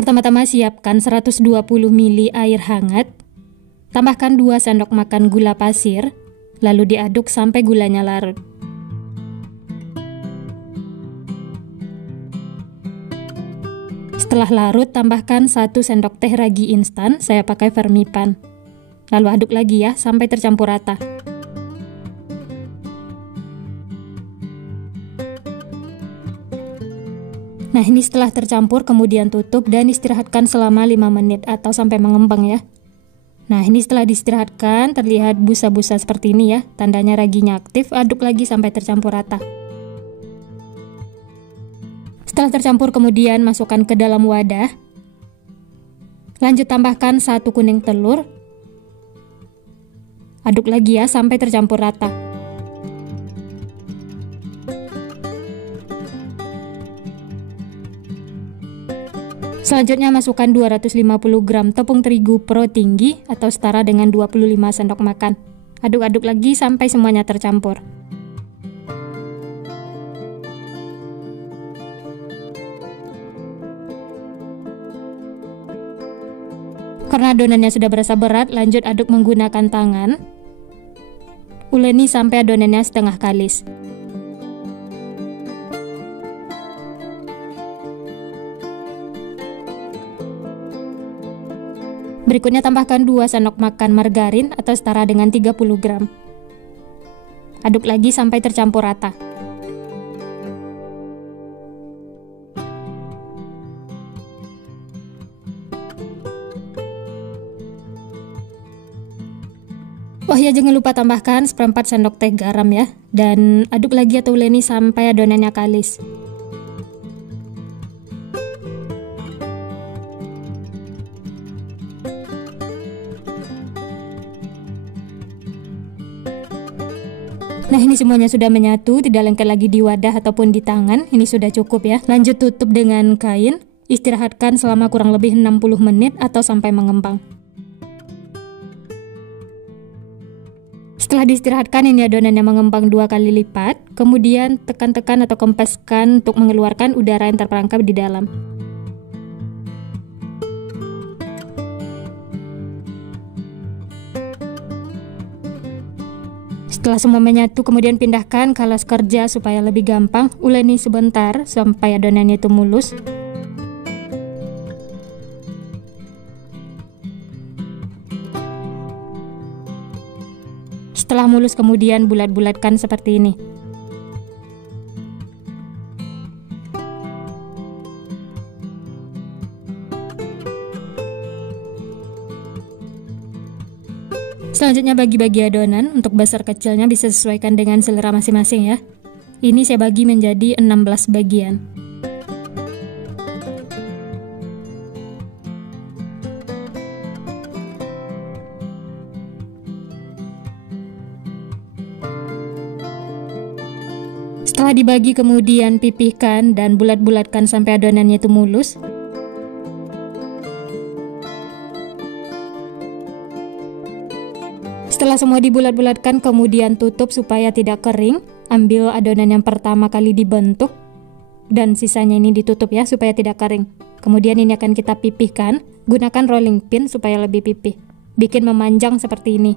Pertama-tama siapkan 120 ml air hangat, tambahkan 2 sendok makan gula pasir, lalu diaduk sampai gulanya larut. Setelah larut, tambahkan 1 sendok teh ragi instan, saya pakai Fermipan. Lalu aduk lagi ya, sampai tercampur rata. Nah, ini setelah tercampur, kemudian tutup dan istirahatkan selama 5 menit atau sampai mengembang ya. Nah, ini setelah diistirahatkan, terlihat busa-busa seperti ini ya, tandanya raginya aktif. Aduk lagi sampai tercampur rata. Setelah tercampur, kemudian masukkan ke dalam wadah. Lanjut tambahkan 1 kuning telur. Aduk lagi ya sampai tercampur rata. Selanjutnya masukkan 250 gram tepung terigu pro tinggi atau setara dengan 25 sendok makan. Aduk-aduk lagi sampai semuanya tercampur. Karena adonannya sudah berasa berat, lanjut aduk menggunakan tangan. Uleni sampai adonannya setengah kalis. Berikutnya tambahkan 2 sendok makan margarin atau setara dengan 30 gram. Aduk lagi sampai tercampur rata. Oh ya, jangan lupa tambahkan 1/4 sendok teh garam ya. Dan aduk lagi atau uleni sampai adonannya kalis. Nah, ini semuanya sudah menyatu, tidak lengket lagi di wadah ataupun di tangan. Ini sudah cukup ya. Lanjut tutup dengan kain, istirahatkan selama kurang lebih 60 menit atau sampai mengembang. Setelah diistirahatkan, ini adonannya mengembang 2 kali lipat. Kemudian tekan-tekan atau kempeskan untuk mengeluarkan udara yang terperangkap di dalam. Setelah semua menyatu, kemudian pindahkan ke alas kerja supaya lebih gampang. Uleni sebentar sampai adonannya itu mulus. Setelah mulus, kemudian bulat-bulatkan seperti ini. Selanjutnya bagi-bagi adonan, untuk besar kecilnya bisa sesuaikan dengan selera masing-masing ya. Ini saya bagi menjadi 16 bagian. Setelah dibagi, kemudian pipihkan dan bulat-bulatkan sampai adonannya itu mulus. Setelah semua dibulat-bulatkan, kemudian tutup supaya tidak kering. Ambil adonan yang pertama kali dibentuk dan sisanya ini ditutup ya supaya tidak kering. Kemudian ini akan kita pipihkan. Gunakan rolling pin supaya lebih pipih. Bikin memanjang seperti ini.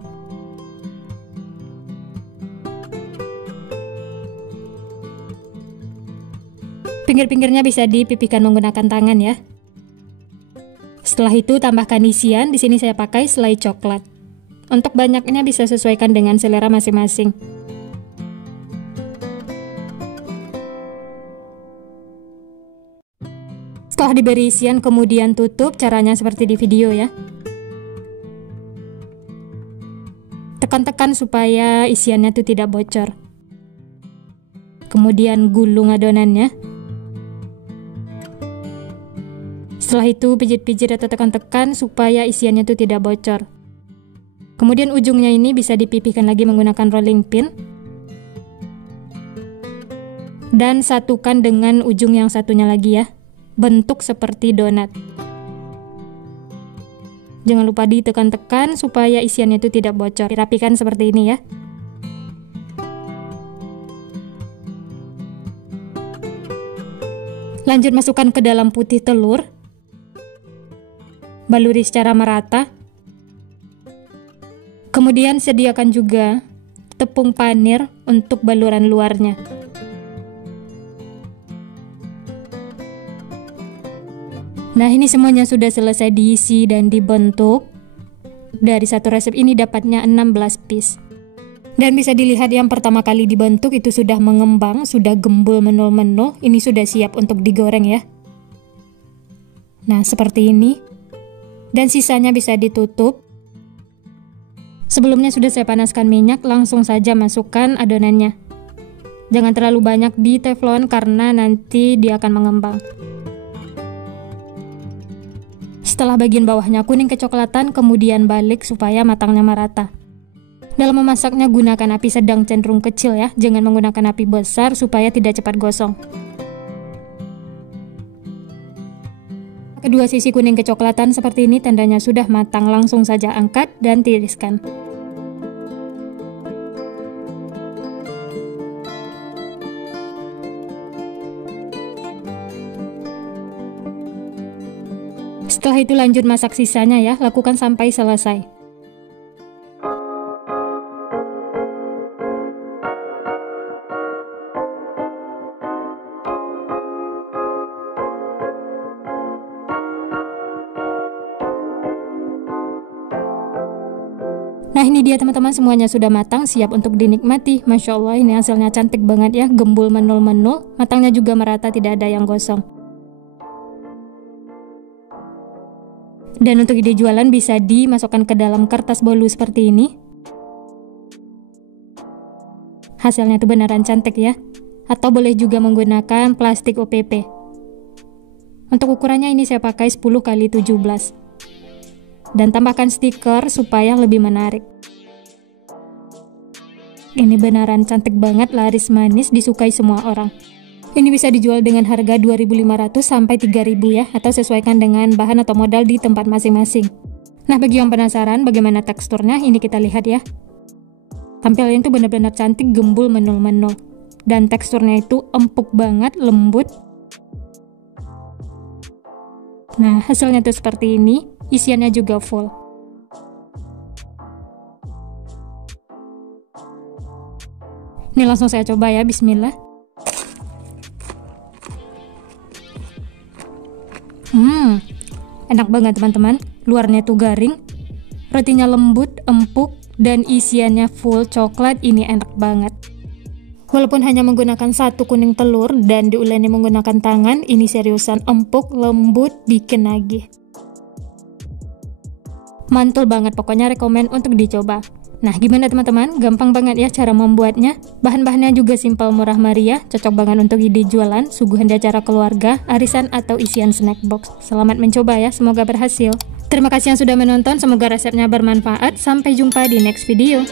Pinggir-pinggirnya bisa dipipihkan menggunakan tangan ya. Setelah itu tambahkan isian. Di sini saya pakai selai coklat. Untuk banyaknya bisa sesuaikan dengan selera masing-masing. Setelah diberi isian, kemudian tutup. Caranya seperti di video ya. Tekan-tekan supaya isiannya itu tidak bocor. Kemudian gulung adonannya. Setelah itu pijit-pijit atau tekan-tekan supaya isiannya itu tidak bocor. Kemudian ujungnya ini bisa dipipihkan lagi menggunakan rolling pin. Dan satukan dengan ujung yang satunya lagi ya. Bentuk seperti donat. Jangan lupa ditekan-tekan supaya isiannya itu tidak bocor. Dirapikan seperti ini ya. Lanjut masukkan ke dalam putih telur. baluri secara merata. Kemudian sediakan juga tepung panir untuk baluran luarnya. Nah, ini semuanya sudah selesai diisi dan dibentuk. Dari satu resep ini dapatnya 16 piece. Dan bisa dilihat yang pertama kali dibentuk itu sudah mengembang, sudah gembul menul-menul. Ini sudah siap untuk digoreng ya. Nah, seperti ini. Dan sisanya bisa ditutup. Sebelumnya sudah saya panaskan minyak, langsung saja masukkan adonannya. Jangan terlalu banyak di teflon karena nanti dia akan mengembang. Setelah bagian bawahnya kuning kecoklatan, kemudian balik supaya matangnya merata. Dalam memasaknya gunakan api sedang cenderung kecil ya, jangan menggunakan api besar supaya tidak cepat gosong. Kedua sisi kuning kecoklatan seperti ini tandanya sudah matang, langsung saja angkat dan tiriskan. Setelah itu lanjut masak sisanya ya, lakukan sampai selesai. Nah, ini dia teman-teman, semuanya sudah matang, siap untuk dinikmati. Masya Allah, ini hasilnya cantik banget ya, gembul menul-menul, matangnya juga merata, tidak ada yang gosong. Dan untuk ide jualan bisa dimasukkan ke dalam kertas bolu seperti ini. Hasilnya itu beneran cantik ya. Atau boleh juga menggunakan plastik OPP. Untuk ukurannya ini saya pakai 10x17. Dan tambahkan stiker supaya lebih menarik. Ini beneran cantik banget, laris manis, disukai semua orang. Ini bisa dijual dengan harga 2.500 sampai 3.000 ya, atau sesuaikan dengan bahan atau modal di tempat masing-masing. Nah, bagi yang penasaran bagaimana teksturnya, ini kita lihat ya. Tampilannya itu benar-benar cantik, gembul menul-menul. Dan teksturnya itu empuk banget, lembut. Nah, hasilnya tuh seperti ini. Isiannya juga full. Ini langsung saya coba ya, bismillah. Enak banget teman-teman. Luarnya tuh garing, rotinya lembut, empuk, dan isiannya full coklat. Ini enak banget. Walaupun hanya menggunakan satu kuning telur dan diuleni menggunakan tangan, ini seriusan empuk, lembut, bikin nagih. Mantul banget, pokoknya rekomen untuk dicoba. Nah, gimana teman-teman? Gampang banget ya cara membuatnya. Bahan-bahannya juga simpel, murah meriah, cocok banget untuk ide jualan, suguhan di acara keluarga, arisan, atau isian snack box. Selamat mencoba ya, semoga berhasil. Terima kasih yang sudah menonton, semoga resepnya bermanfaat. Sampai jumpa di next video.